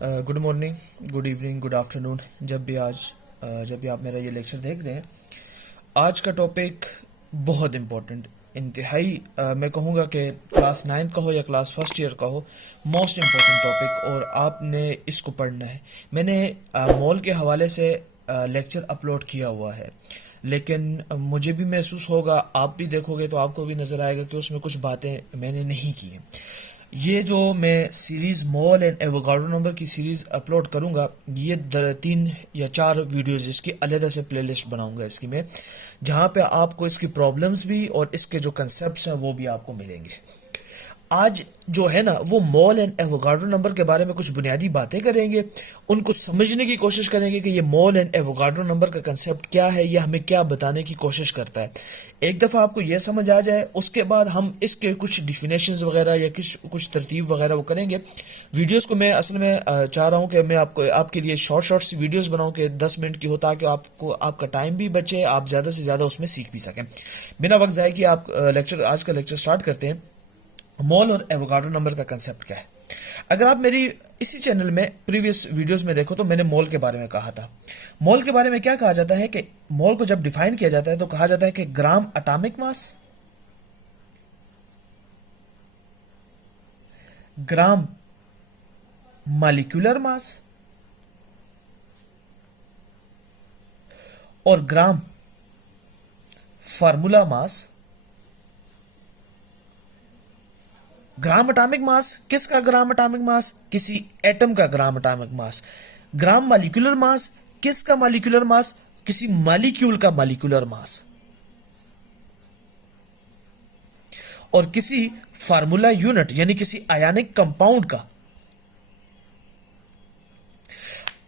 Good morning, good evening, good afternoon. जब भी आप मेरा ये लेक्चर देख रहे हैं, आज का टॉपिक बहुत इम्पोर्टेंट, इंतहाई मैं कहूँगा कि क्लास 9 का हो या क्लास फर्स्ट ईयर का हो, मोस्ट इम्पोर्टेंट टॉपिक, और आपने इसको पढ़ना है। मैंने मॉल के हवाले से लेक्चर अपलोड किया हुआ है, लेकिन मुझे भी महसूस होगा, आप भी देखोगे तो आपको भी नज़र आएगा कि उसमें कुछ बातें मैंने नहीं की हैं। ये जो मैं series mall and Avogadro number की सीरीज़ अपलोड करूँगा, ये 3 या 4 वीडियोज़ इसकी अलग से प्लेलिस्ट बनाऊँगा इसकी मैं, जहाँ पे आपको इसकी प्रॉब्लम्स भी और इसके जो कंसेप्ट्स हैं वो भी आपको मिलेंगे। आज जो है ना, वो मॉल एंड एवोगाडो नंबर के बारे में कुछ बुनियादी बातें करेंगे, उनको समझने की कोशिश करेंगे कि ये मॉल एंड एवोगाडो नंबर का कंसेप्ट क्या है, ये हमें क्या बताने की कोशिश करता है। एक दफ़ा आपको ये समझ आ जाए, उसके बाद हम इसके कुछ डिफिनेशंस वगैरह या कुछ तरतीब वगैरह वो करेंगे। वीडियोस को मैं असल में चाह रहा हूँ कि मैं आपके लिए शॉर्ट सी वीडियोस बनाऊँ कि 10 मिनट की हो, ताकि आपको आपका टाइम भी बचे, आप ज़्यादा से ज़्यादा उसमें सीख भी सकें। बिना वक्त ज़ाय किए आज का लेक्चर स्टार्ट करते हैं। मॉल और एवोगाडो नंबर का कंसेप्ट क्या है? अगर आप मेरी इसी चैनल में प्रीवियस वीडियोस में देखो तो मैंने मॉल के बारे में कहा था। मॉल के बारे में क्या कहा जाता है कि मॉल को जब डिफाइन किया जाता है तो कहा जाता है कि gram atomic mass, gram molecular मास और ग्राम फार्मूला मास। ग्राम एटॉमिक मास किसका? ग्राम एटॉमिक मास किसी एटम का ग्राम एटॉमिक मास। ग्राम मॉलिक्यूलर मास किसका? मॉलिक्यूलर मास किसी मॉलिक्यूल का मॉलिक्यूलर मास। और किसी फार्मूला यूनिट यानी किसी आयनिक कंपाउंड का।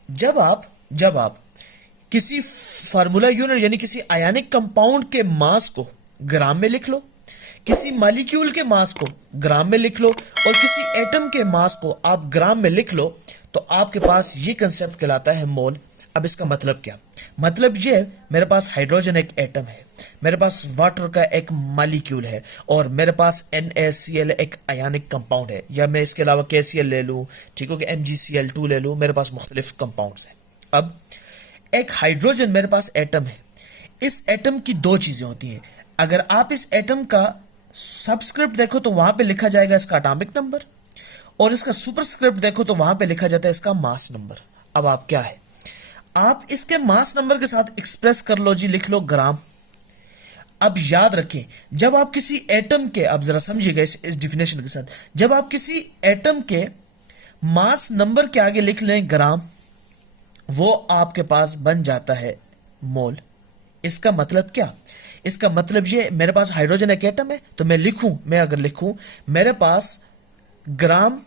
जब आप किसी फार्मूला यूनिट यानी किसी आयनिक कंपाउंड के मास को ग्राम में लिख लो, किसी मॉलिक्यूल के मास को ग्राम में लिख लो, और किसी एटम के मास को आप ग्राम में लिख लो, तो आपके पास ये कंसेप्ट कहलाता है मोल। अब इसका मतलब क्या? मतलब ये, मेरे पास हाइड्रोजन एक एटम है, मेरे पास वाटर का एक मॉलिक्यूल है, और मेरे पास NaCl एक आयनिक कंपाउंड है, या मैं इसके अलावा KCl ले लूँ, ठीक हो, कि MgCl2 ले लूँ। मेरे पास मुख्तलिफ कंपाउंड्स हैं। अब एक हाइड्रोजन मेरे पास एटम है। इस एटम की 2 चीजें होती हैं। अगर आप इस एटम का सबस्क्रिप्ट देखो तो वहां पे लिखा जाएगा इसका एटॉमिक नंबर, और इसका सुपरस्क्रिप्ट देखो तो वहां पे लिखा जाता है इसका मास नंबर। अब आप क्या है, आप इसके मास नंबर के साथ एक्सप्रेस कर लो जी, लिख लो ग्राम। अब याद रखें, जब आप किसी एटम के, आप जरा समझिएगा इस डिफिनेशन के साथ, जब आप किसी एटम के मास नंबर के आगे लिख लें ग्राम, वो आपके पास बन जाता है मोल। इसका मतलब क्या? इसका मतलब ये, मेरे पास हाइड्रोजन एक एटम है, तो मैं अगर लिखूं मेरे पास gram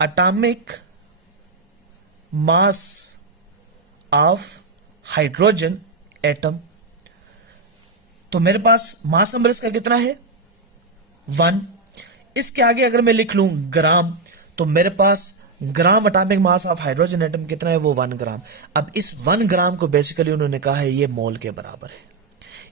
atomic mass of hydrogen atom, तो मेरे पास मास नंबर इसका कितना है? 1। इसके आगे अगर मैं लिख लूं ग्राम, तो मेरे पास gram atomic mass of hydrogen atom कितना है? वो 1 ग्राम। अब इस 1 ग्राम को बेसिकली उन्होंने कहा है ये मोल के बराबर है।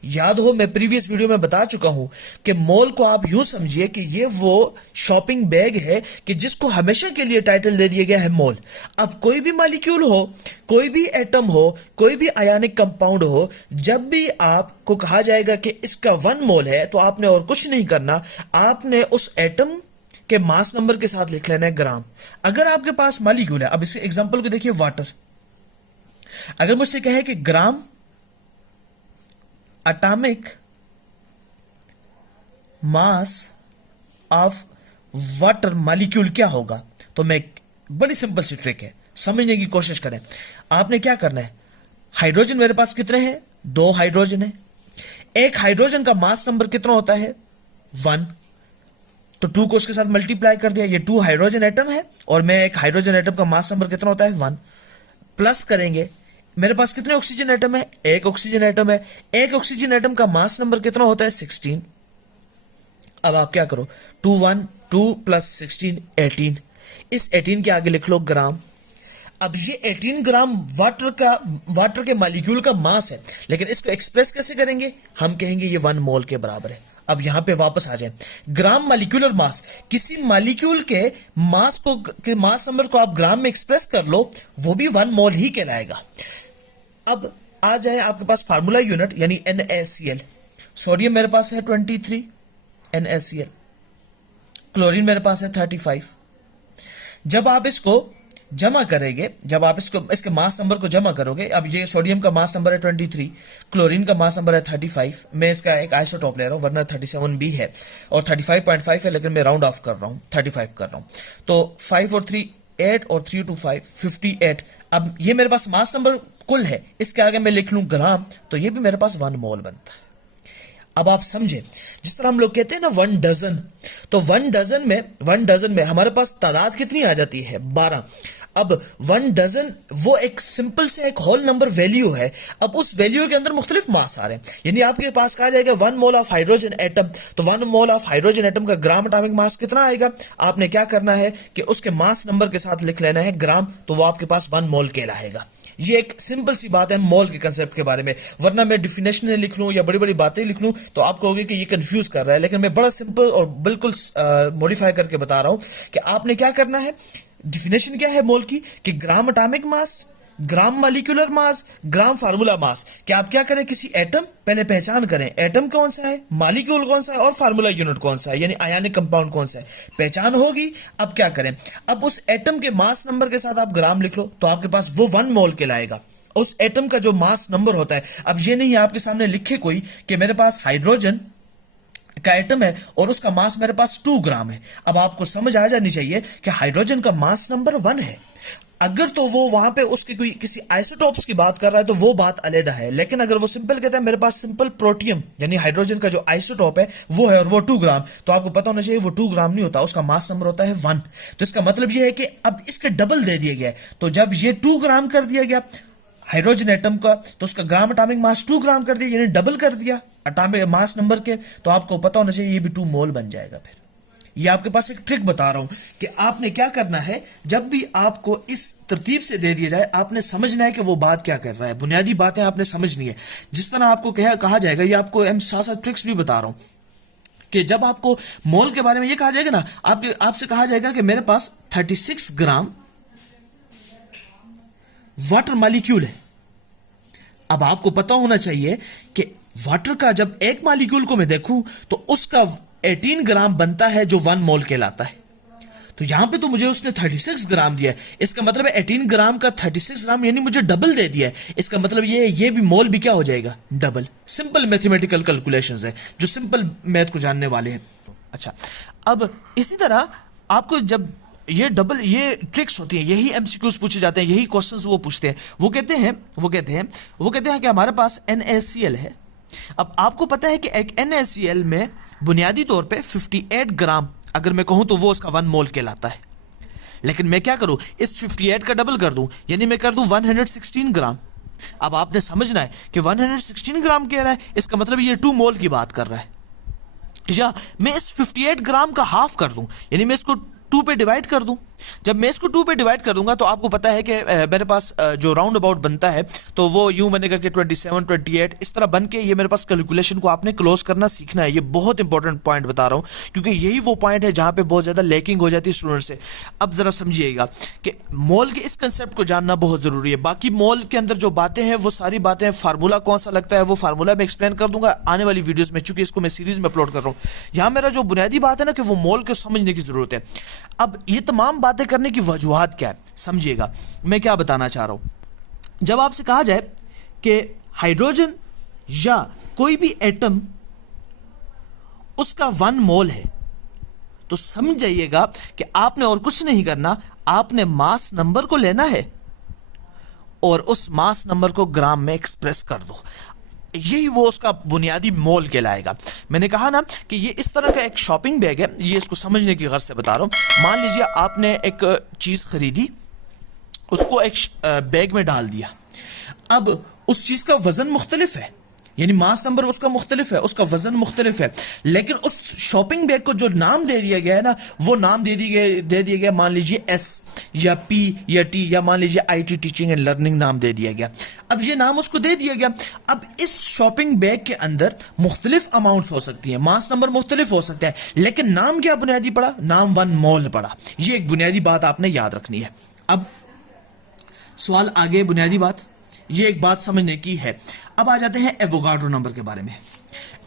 याद हो, मैं प्रीवियस वीडियो में बता चुका हूं कि मोल को आप यूं समझिए कि ये वो शॉपिंग बैग है कि जिसको हमेशा के लिए टाइटल दे दिया गया है मोल। अब कोई भी मॉलिक्यूल हो, कोई भी एटम हो, कोई भी आयनिक कंपाउंड हो, जब भी आपको कहा जाएगा कि इसका 1 मोल है, तो आपने और कुछ नहीं करना, आपने उस एटम के मास नंबर के साथ लिख लेना है ग्राम। अगर आपके पास मॉलिक्यूल है, अब इसके एग्जांपल को देखिए, वाटर। अगर मुझसे कहे कि gram atomic mass of water molecule क्या होगा, तो मैं, बड़ी सिंपल सी ट्रिक है, समझने की कोशिश करें। आपने क्या करना है, हाइड्रोजन मेरे पास कितने हैं? 2 हाइड्रोजन है। एक हाइड्रोजन का मास नंबर कितना होता है? 1। तो 2 को उसके साथ मल्टीप्लाई कर दिया, ये 2 हाइड्रोजन एटम है, और मैं एक हाइड्रोजन एटम का मास नंबर कितना होता है? 1। प्लस करेंगे, मेरे पास कितने ऑक्सीजन एटम है? एक ऑक्सीजन एटम है। एक ऑक्सीजन एटम का मास नंबर कितना होता है? 16। अब आप क्या करो, 2 प्लस 16 18। इस 18 के आगे लिख लो ग्राम। अब ये 18 ग्राम वाटर के मॉलिक्यूल का मास है, लेकिन इसको एक्सप्रेस कैसे करेंगे? हम कहेंगे ये 1 मोल के बराबर है। अब यहां पे वापस आ जाए, ग्राम मालिक्यूलर मास, किसी मालिक्यूल के मास को, के मास नंबर को आप ग्राम में एक्सप्रेस कर लो, वो भी 1 मोल ही कहलाएगा। अब आ जाए आपके पास फार्मूला यूनिट यानी NaCl। सोडियम मेरे पास है 23 NaCl, क्लोरीन मेरे पास है 35। जब आप इसको जमा करेंगे, जब आप इसके मास नंबर को जमा करोगे, अब ये सोडियम का मास नंबर है 23, क्लोरीन का मास नंबर है 35, मैं इसका एक आइसोटॉप ले रहा हूं वरना 37 भी है और 35.5 है, लेकिन मैं राउंड ऑफ कर रहा हूं, 35 कर रहा हूं। तो 5 और 3 8 और 3 to 5 58। अब ये मेरे पास मास नंबर कुल है, इसके आगे मैं लिख लूं ग्राम, तो ये भी मेरे पास 1 मोल बनता है। अब आप समझे, जिस तरह हम लोग कहते हैं ना 1 डजन, तो 1 डजन में हमारे पास तादाद कितनी आ जाती है? 12। अब 1 डजन वो एक सिंपल से एक होल नंबर वैल्यू है। अब उस वैल्यू के अंदर मुख्तलिफ मास आ रहे हैं, यानी आपके पास कहा जाएगा 1 मोल ऑफ हाइड्रोजन एटम, तो 1 मोल ऑफ हाइड्रोजन एटम का ग्राम एटॉमिक मास कितना आएगा? आपने क्या करना है कि उसके मास नंबर के साथ लिख लेना है ग्राम, तो वो आपके पास 1 मोल कहलाएगा। ये एक सिंपल सी बात है मोल के कंसेप्ट के बारे में, वरना मैं डिफिनेशन लिख लूं या बड़ी बड़ी बातें लिख लूं तो आप कहोगे कि ये कंफ्यूज कर रहा है, लेकिन मैं बड़ा सिंपल और बिल्कुल मॉडिफाई करके बता रहा हूं कि आपने क्या करना है। डिफिनेशन क्या है मोल की? कि gram atomic mass, gram molecular mass, gram formula mass. क्या आप क्या करें, किसी एटम पहले पहचान करें, एटम कौन सा है, मॉलिक्यूल कौन सा है और फार्मूला यूनिट कौन सा है, यानी आयनिक कंपाउंड कौन सा है, पहचान होगी। अब क्या करें, अब उस एटम के मास नंबर के साथ आप ग्राम लिख लो, तो आपके पास वो 1 मोल कहलाएगा। उस एटम का जो मास नंबर होता है, अब ये नहीं आपके सामने लिखे कोई कि मेरे पास हाइड्रोजन का एटम है और उसका मास मेरे पास 2 ग्राम है। अब आपको समझ आ जानी चाहिए कि हाइड्रोजन का मास नंबर 1 है। अगर तो वो वहां पे उसके कोई किसी आइसोटॉप्स की बात कर रहा है तो वो बात अलग है, लेकिन अगर वो सिंपल कहता है मेरे पास सिंपल प्रोटियम यानी हाइड्रोजन का जो आइसोटॉप है वो है और वो 2 ग्राम, तो आपको पता होना चाहिए वो 2 ग्राम नहीं होता, उसका मास नंबर होता है 1। तो इसका मतलब ये है कि अब इसके डबल दे दिया गया, तो जब ये 2 ग्राम कर दिया गया हाइड्रोजन एटम का, तो उसका ग्राम एटॉमिक मास 2 ग्राम कर दिया, यानी डबल कर दिया एटॉमिक मास नंबर के, तो आपको पता होना चाहिए ये भी 2 मोल बन जाएगा। फिर ये आपके पास एक ट्रिक बता रहा हूं कि आपने क्या करना है, जब भी आपको इस तरतीब से दे दिया जाए आपने समझना है कि वो बात क्या कर रहा है, बुनियादी बातें आपने समझनी है। जिस तरह आपको कहा जाएगा, ये आपको साथ साथ ट्रिक्स भी बता रहा हूं कि जब आपको मोल के बारे में ये कहा जाएगा ना, आपसे कहा जाएगा कि मेरे पास 36 ग्राम वाटर मॉलिक्यूल है। अब आपको पता होना चाहिए कि वाटर का जब एक मॉलिक्यूल को मैं देखूं तो उसका 18 ग्राम बनता है जो 1 मोल कहलाता है। तो यहां पे तो मुझे उसने 36 ग्राम दिया है, इसका मतलब है 18 ग्राम का 36 ग्राम यानी मुझे डबल दे दिया है। इसका मतलब ये भी मोल भी क्या हो जाएगा, डबल। सिंपल मैथमेटिकल कैलकुलेशंस है जो सिंपल मैथ को जानने वाले हैं। अच्छा, अब इसी तरह आपको जब ये ट्रिक्स होती हैं, यही एमसीक्यूज पूछे जाते हैं, यही क्वेश्चंस वो पूछते हैं। वो कहते हैं कि हमारे पास NaCl है। अब आपको पता है कि एक NaCl में बुनियादी तौर पे 58 ग्राम अगर मैं कहूं तो वो उसका 1 मोल कहलाता है, लेकिन मैं क्या करूं, इस 58 का डबल कर दूं, यानी मैं कर दूं 116 ग्राम। अब आपने समझना है कि 116 ग्राम कह रहा है, इसका मतलब ये 2 मोल की बात कर रहा है, या मैं इस 58 ग्राम का हाफ कर दूं, यानी मैं इसको 2 पे डिवाइड कर दूं। जब मैं इसको 2 पे डिवाइड कर दूंगा तो आपको पता है कि मेरे पास जो राउंड अबाउट बनता है तो वो यूं बनेगा कि 27 28 इस तरह बन के, ये मेरे पास कैलकुलेशन को आपने क्लोज करना सीखना है। ये बहुत इंपॉर्टेंट पॉइंट बता रहा हूं क्योंकि यही वो पॉइंट है जहां पे बहुत ज्यादा लैकिंग हो जाती है स्टूडेंट से। अब जरा समझिएगा कि मोल के इस कंसेप्ट को जानना बहुत जरूरी है। बाकी मोल के अंदर जो बातें हैं वो सारी बातें, फार्मूला कौन सा लगता है वो फार्मूला मैं एक्सप्लेन कर दूंगा आने वाली वीडियोस में, चूंकि इसको मैं सीरीज में अपलोड कर रहा हूं। यहां मेरा जो बुनियादी बात है ना कि वो मोल को समझने की जरूरत है। अब ये तमाम बातें करने की वजूहात क्या है समझिएगा, मैं क्या बताना चाह रहा हूं। जब आपसे कहा जाए कि हाइड्रोजन या कोई भी एटम उसका 1 मोल है, तो समझ जाइएगा कि आपने और कुछ नहीं करना, आपने मास नंबर को लेना है और उस मास नंबर को ग्राम में एक्सप्रेस कर दो, यही वो उसका बुनियादी मोल कहलाएगा। मैंने कहा ना कि ये इस तरह का एक शॉपिंग बैग है, ये इसको समझने की गर्ज से बता रहा हूं। मान लीजिए आपने एक चीज खरीदी, उसको एक बैग में डाल दिया। अब उस चीज का वजन मुख्तलिफ है, यानी मास नंबर उसका मुख्तलिफ है, उसका वजन मुख्तलिफ है, लेकिन उस शॉपिंग बैग को जो नाम दे दिया गया है ना, वो नाम दे दिया गया मान लीजिए एस या पी या टी, या मान लीजिए आईटी टीचिंग एंड लर्निंग नाम दे दिया गया। अब ये नाम उसको दे दिया गया। अब इस शॉपिंग बैग के अंदर मुख्तलिफ अमाउंट्स हो सकती है, मास नंबर मुख्तलिफ हो सकता है, लेकिन नाम क्या बुनियादी पड़ा? नाम 1 मोल पड़ा। ये एक बुनियादी बात आपने याद रखनी है। अब सवाल आगे, बुनियादी बात ये एक बात समझने की है। अब आ जाते हैं एवोगाड्रो नंबर के बारे में।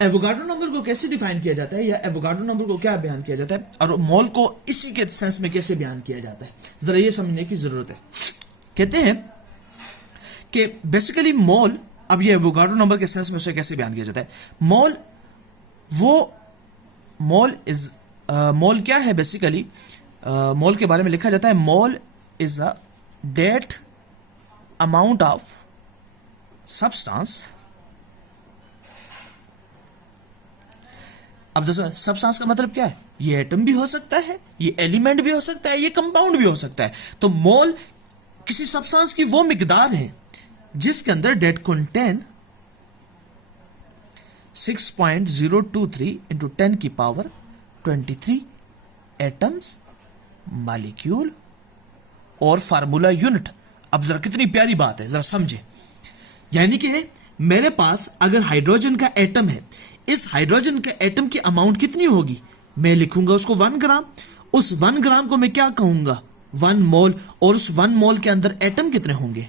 एवोगाड्रो नंबर को कैसे डिफाइन किया जाता है, या एवोगाड्रो नंबर को क्या बयान किया जाता है, और मोल को इसी के सेंस में कैसे बयान किया जाता है, जरा ये समझने की जरूरत है। कहते हैं कि बेसिकली मोल, अब ये एवोगाड्रो नंबर के सेंस में उसे कैसे बयान किया जाता है। मोल क्या है बेसिकली? मोल के बारे में लिखा जाता है, mole is a date amount of substance. अब जैसे सब्सटेंस का मतलब क्या है? ये एटम भी हो सकता है, ये एलिमेंट भी हो सकता है, ये कंपाउंड भी हो सकता है। तो मोल किसी सब्सटेंस की वो मिकदार है जिसके अंदर डेट कंटेन 6.023 इंटू 10 की पावर 23 एटम्स, मॉलिक्यूल और फार्मूला यूनिट। अब जरा कितनी प्यारी बात है, जरा समझे। यानी कि मेरे पास अगर हाइड्रोजन का एटम है, इस हाइड्रोजन के एटम की अमाउंट कितनी होगी? मैं लिखूंगा उसको 1 ग्राम। उस 1 ग्राम को मैं क्या कहूंगा? 1 मोल। और उस 1 मोल के अंदर एटम कितने होंगे?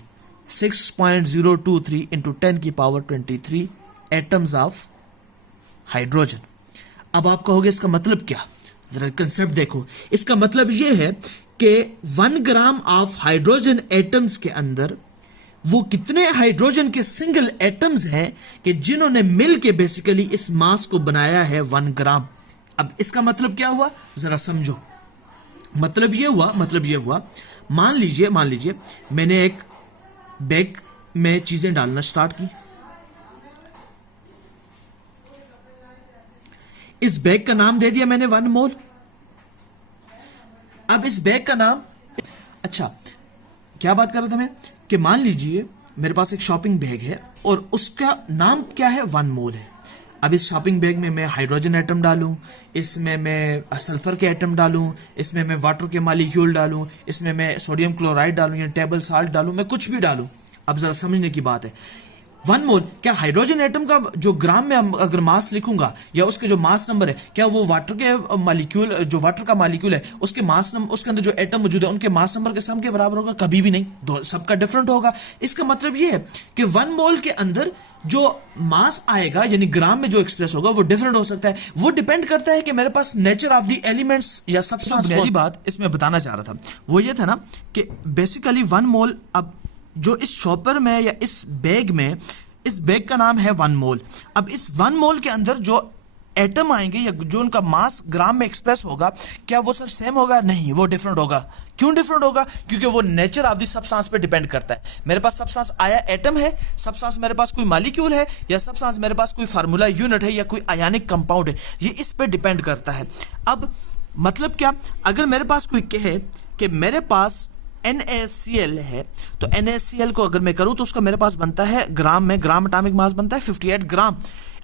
6.023 इंटू 10 की पावर 23 एटम्स ऑफ हाइड्रोजन। अब आप कहोगे इसका मतलब क्या? जरा कंसेप्ट देखो। इसका मतलब यह है कि 1 ग्राम ऑफ हाइड्रोजन एटम्स के अंदर वो कितने हाइड्रोजन के सिंगल एटम्स हैं कि जिन्होंने मिल के बेसिकली इस मास को बनाया है 1 ग्राम। अब इसका मतलब क्या हुआ, जरा समझो। मतलब ये हुआ, मान लीजिए मैंने एक बैग में चीजें डालना स्टार्ट की। इस बैग का नाम दे दिया मैंने 1 मोल। अब इस बैग का नाम, अच्छा क्या बात कर रहा था मैं, कि मान लीजिए मेरे पास एक शॉपिंग बैग है और उसका नाम क्या है? 1 मोल है। अब इस शॉपिंग बैग में मैं हाइड्रोजन एटम डालूं, इसमें मैं सल्फर के एटम डालूं, इसमें मैं वाटर के मॉलिक्यूल डालूं, इसमें मैं सोडियम क्लोराइड डालूं या टेबल साल्ट डालूं, मैं कुछ भी डालूं। अब जरा समझने की बात है, 1 मोल, क्या हाइड्रोजन एटम का जो ग्राम में अगर मास लिखूंगा या उसके जो मास नंबर है, क्या वो वाटर के मॉलिक्यूल, जो वाटर का मॉलिक्यूल है उसके मास नंबर, उसके अंदर जो एटम मौजूद है उनके मास नंबर के सम के बराबर होगा? कभी भी नहीं, सबका डिफरेंट होगा। इसका मतलब ये है कि 1 मोल के अंदर जो मास आएगा, यानी ग्राम में जो एक्सप्रेस होगा, वो डिफरेंट हो सकता है। वो डिपेंड करता है कि मेरे पास नेचर ऑफ द एलिमेंट्स या सबसे बुनियादी बात इसमें बताना चाह रहा था वो ये था ना कि बेसिकली 1 मोल, अब जो इस शॉपर में या इस बैग का नाम है 1 मोल। अब इस 1 मोल के अंदर जो एटम आएंगे या जो उनका मास ग्राम में एक्सप्रेस होगा, क्या वो सर सेम होगा? नहीं, वो डिफरेंट होगा। क्यों डिफरेंट होगा? क्योंकि वो नेचर ऑफ द सब्सटेंस पे डिपेंड करता है। मेरे पास सब्सटेंस आया एटम है, सब्सटेंस मेरे पास कोई मॉलिक्यूल है, या सब्सटेंस मेरे पास कोई फार्मूला यूनिट है, या कोई आयनिक कंपाउंड है, ये इस पे डिपेंड करता है। अब मतलब क्या, अगर मेरे पास कोई कहे कि मेरे पास NaCl है, तो NaCl को अगर मैं करूं तो उसका मेरे पास बनता है ग्राम में, ग्राम एटॉमिक मास बनता है 58 ग्राम।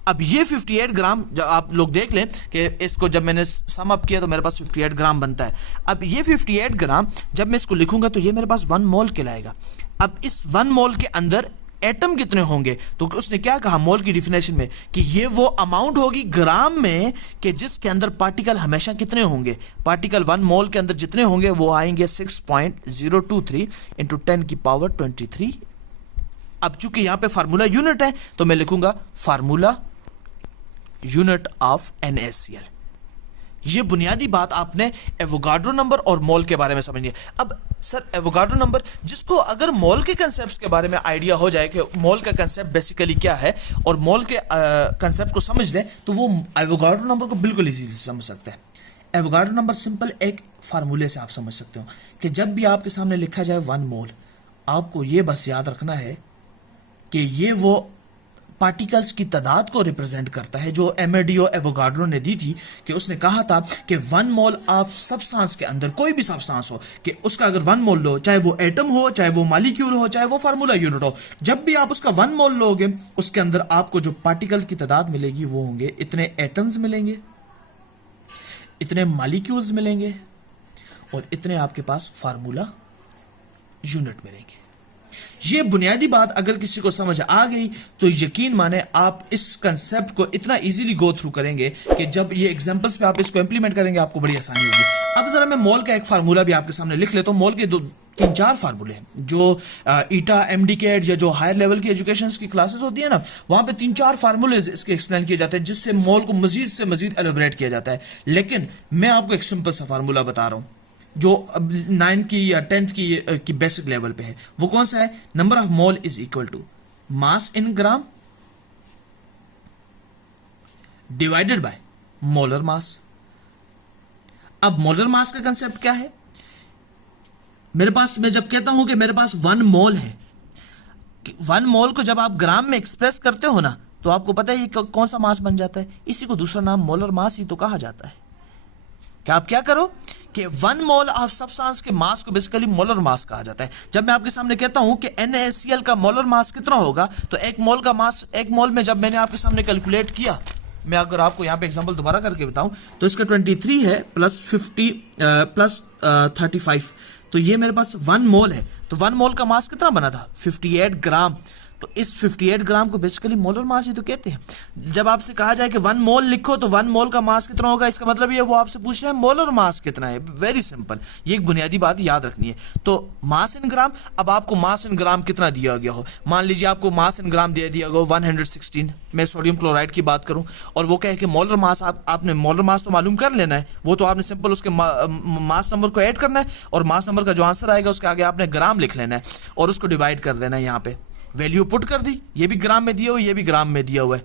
अब ये 58 ग्राम, जब आप लोग देख लें कि इसको जब मैंने सम अप किया तो मेरे पास 58 ग्राम बनता है। अब ये 58 ग्राम जब मैं इसको लिखूंगा तो ये मेरे पास 1 मोल कहलाएगा। अब इस 1 मोल के अंदर एटम कितने होंगे? तो उसने क्या कहा मोल की डिफिनेशन में कि ये वो अमाउंट होगी ग्राम में कि जिसके अंदर पार्टिकल हमेशा कितने होंगे? पार्टिकल 1 मोल के अंदर जितने होंगे वो आएंगे 6.023 इंटू 10 की पावर 23। अब चूंकि यहां पे फार्मूला यूनिट है तो मैं लिखूंगा फार्मूला यूनिट ऑफ NaCl। ये बुनियादी बात आपने एवोगाड्रो नंबर और मोल के बारे में समझनी है। अब सर एवोगाड्रो नंबर, जिसको अगर मोल के कंसेप्ट के बारे में आइडिया हो जाए कि मोल का कंसेप्ट बेसिकली क्या है और मोल के कंसेप्ट को समझ ले, तो वो एवोगाड्रो नंबर को बिल्कुल इजीली समझ सकता है। एवोगाड्रो नंबर सिंपल एक फार्मूले से आप समझ सकते हो कि जब भी आपके सामने लिखा जाए 1 मोल, आपको ये बस याद रखना है कि ये वो पार्टिकल्स की तादाद को रिप्रेजेंट करता है, जो एमेडियो एवोगाड्रो ने दी थी कि उसने कहा था कि 1 मोल ऑफ सब्सटेंस के अंदर कोई भी सब्सटेंस हो कि उसका अगर 1 मोल लो, चाहे वो एटम हो, चाहे वो मॉलिक्यूल हो, चाहे वो फार्मूला यूनिट हो, जब भी आप उसका 1 मोल लोगे उसके अंदर आपको जो पार्टिकल की तादाद मिलेगी वो होंगे इतने एटम्स मिलेंगे, इतने मॉलिक्यूल्स मिलेंगे और इतने आपके पास फार्मूला यूनिट मिलेंगे। ये बुनियादी बात अगर किसी को समझ आ गई तो यकीन माने आप इस कंसेप्ट को इतना इजीली गो थ्रू करेंगे कि जब ये एग्जांपल्स पे आप इसको इंप्लीमेंट करेंगे आपको बड़ी आसानी होगी। अब जरा मैं मोल का एक फार्मूला भी आपके सामने लिख लेता हूं। मोल के 3-4 फार्मूले हैं जो ईटा एमडीकेट या जो हायर लेवल की एजुकेशन की क्लासेस होती है ना, वहां पे 3-4 फार्मूले इसके एक्सप्लेन किए जाते हैं जिससे मोल को मजीद से मजीद एलोबरेट किया जाता है। लेकिन मैं आपको एक सिंपल सा फार्मूला बता रहा हूं जो 9th की या 10th की बेसिक लेवल पे है। वो कौन सा है? Number of mole is equal to mass in gram divided by molar mass. अब मोलर मास का कंसेप्ट क्या है? मेरे पास, मैं जब कहता हूं कि मेरे पास 1 मोल है, 1 मोल को जब आप ग्राम में एक्सप्रेस करते हो ना तो आपको पता है ये कौन सा मास बन जाता है। इसी को दूसरा नाम मोलर मास ही तो कहा जाता है। क्या आप क्या करो कि 1 मोल ऑफ सब्सटेंस के मास को बेसिकली मोलर मास कहा जाता है। जब मैं आपके सामने कहता हूं कि NaCl का मोलर मास कितना होगा तो 1 मोल का मास, 1 मोल में जब मैंने आपके सामने कैलकुलेट किया, मैं अगर आपको यहां पे एग्जांपल दोबारा करके बताऊं तो इसका 23 है प्लस 50 प्लस 35, तो ये मेरे पास 1 मोल है। तो 1 मोल का मास कितना बना था? 58 ग्राम। तो इस 58 ग्राम को बेसिकली मोलर मास ही तो कहते हैं। जब आपसे कहा जाए कि 1 मोल लिखो तो 1 मोल का मास कितना होगा, इसका मतलब ये वो आपसे पूछ रहे हैं मोलर मास कितना है। वेरी सिंपल, ये एक बुनियादी बात याद रखनी है। तो मास इन ग्राम, अब आपको मास इन ग्राम कितना दिया गया हो, मान लीजिए आपको मास इन ग्राम दे दिया गया 116, मैं सोडियम क्लोराइड की बात करूं और वो कहे कि मोलर मास, आपने मोलर मास तो मालूम कर लेना है, वो तो आपने सिंपल उसके मास नंबर को ऐड करना है और मास नंबर का जो आंसर आएगा उसके आगे आपने ग्राम लिख लेना है और उसको डिवाइड कर देना है। यहाँ पे वैल्यू पुट कर दी, ये भी ग्राम में दिया हुआ है, ये भी ग्राम में दिया हुआ है,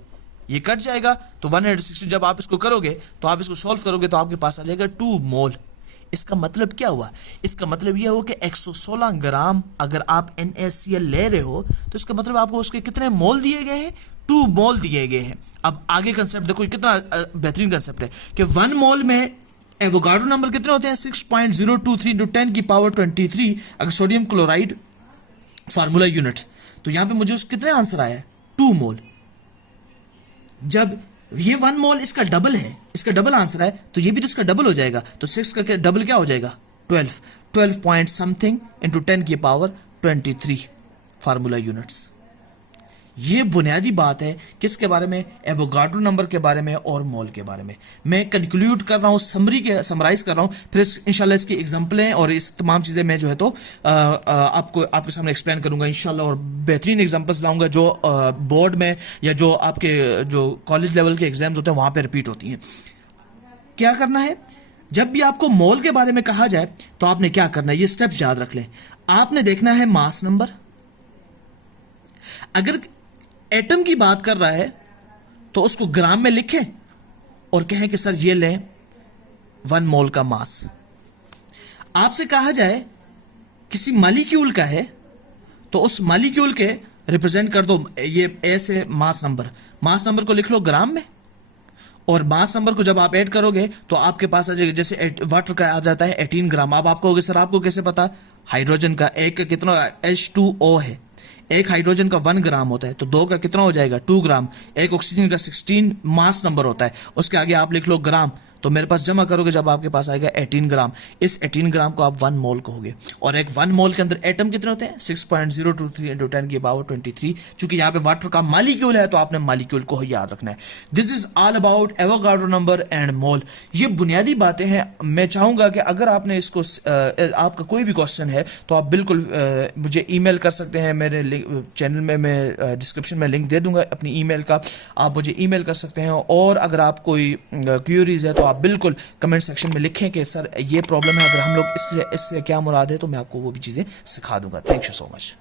ये कट जाएगा तो 160। जब आप इसको करोगे तो आप इसको सॉल्व करोगे तो आपके पास आ जाएगा 2 मोल। इसका मतलब क्या हुआ? इसका मतलब यह हुआ कि 116 ग्राम अगर आप NaCl ले रहे हो तो इसका मतलब आपको उसके कितने मोल दिए गए हैं? 2 मोल दिए गए हैं। अब आगे कंसेप्ट देखो कितना बेहतरीन कंसेप्ट है कि 1 मोल में एवोगाड्रो नंबर कितने होते हैं? 6.023 × 10 की पावर 23 अगर सोडियम क्लोराइड फार्मूला यूनिट। तो यहां पे मुझे कितने आंसर आया? 2 मोल। जब ये 1 मोल इसका डबल है, इसका डबल आंसर है, तो ये भी तो इसका डबल हो जाएगा। तो 6 का डबल क्या हो जाएगा? 12 पॉइंट समथिंग इंटू 10 की पावर 23 फार्मूला यूनिट्स। ये बुनियादी बात है किसके बारे में? एवोगाड्रो नंबर के बारे में और मोल के बारे में। मैं कंक्लूड कर रहा हूँ, समराइज कर रहा हूँ, फिर इंशाल्लाह इसकी एग्जांपलें और इस तमाम चीज़ें मैं जो है तो आपके सामने एक्सप्लेन करूंगा इंशाल्लाह, और बेहतरीन एग्जांपल्स लाऊंगा जो बोर्ड में या जो आपके जो कॉलेज लेवल के एग्जाम्स होते हैं वहाँ पर रिपीट होती हैं। क्या करना है? जब भी आपको मोल के बारे में कहा जाए तो आपने क्या करना है, ये स्टेप्स याद रख लें। आपने देखना है मास नंबर। अगर एटम की बात कर रहा है तो उसको ग्राम में लिखें और कहें कि सर ये लें 1 मोल का मास। आपसे कहा जाए किसी मॉलिक्यूल का है तो उस मॉलिक्यूल के रिप्रेजेंट कर दो, ये ऐसे मास नंबर को लिख लो ग्राम में, और मास नंबर को जब आप ऐड करोगे तो आपके पास आ जाएगा, जैसे वाटर का आ जाता है 18 ग्राम। अब आप कहोगे सर आपको कैसे पता? हाइड्रोजन का एक का कितना H2O है, एक हाइड्रोजन का 1 ग्राम होता है, तो 2 का कितना हो जाएगा? 2 ग्राम। एक ऑक्सीजन का 16 मास नंबर होता है, उसके आगे आप लिख लो ग्राम, तो मेरे पास जमा करोगे जब आपके पास आएगा 18 ग्राम। इस 18 ग्राम को आप 1 मोल कहोगे। और एक 1 मोल के अंदर एटम कितने होते हैं? 6.023 × 10 की पावर 23। चूंकि यहाँ पे वाटर का मॉलिक्यूल है तो आपने मॉलिक्यूल को याद रखना है। This is all about Avogadro number and मोल। ये बुनियादी बातें हैं। मैं चाहूंगा कि अगर आपने इसको आपका कोई भी क्वेश्चन है तो आप बिल्कुल मुझे ईमेल कर सकते हैं। मेरे चैनल में मैं डिस्क्रिप्शन में लिंक दे दूंगा अपनी ईमेल का, आप मुझे ईमेल कर सकते हैं। और अगर आप कोई क्यूरीज है तो आप बिल्कुल कमेंट सेक्शन में लिखें कि सर ये प्रॉब्लम है, अगर हम लोग इससे क्या मुराद है तो मैं आपको वो भी चीज़ें सिखा दूंगा। Thank you so much.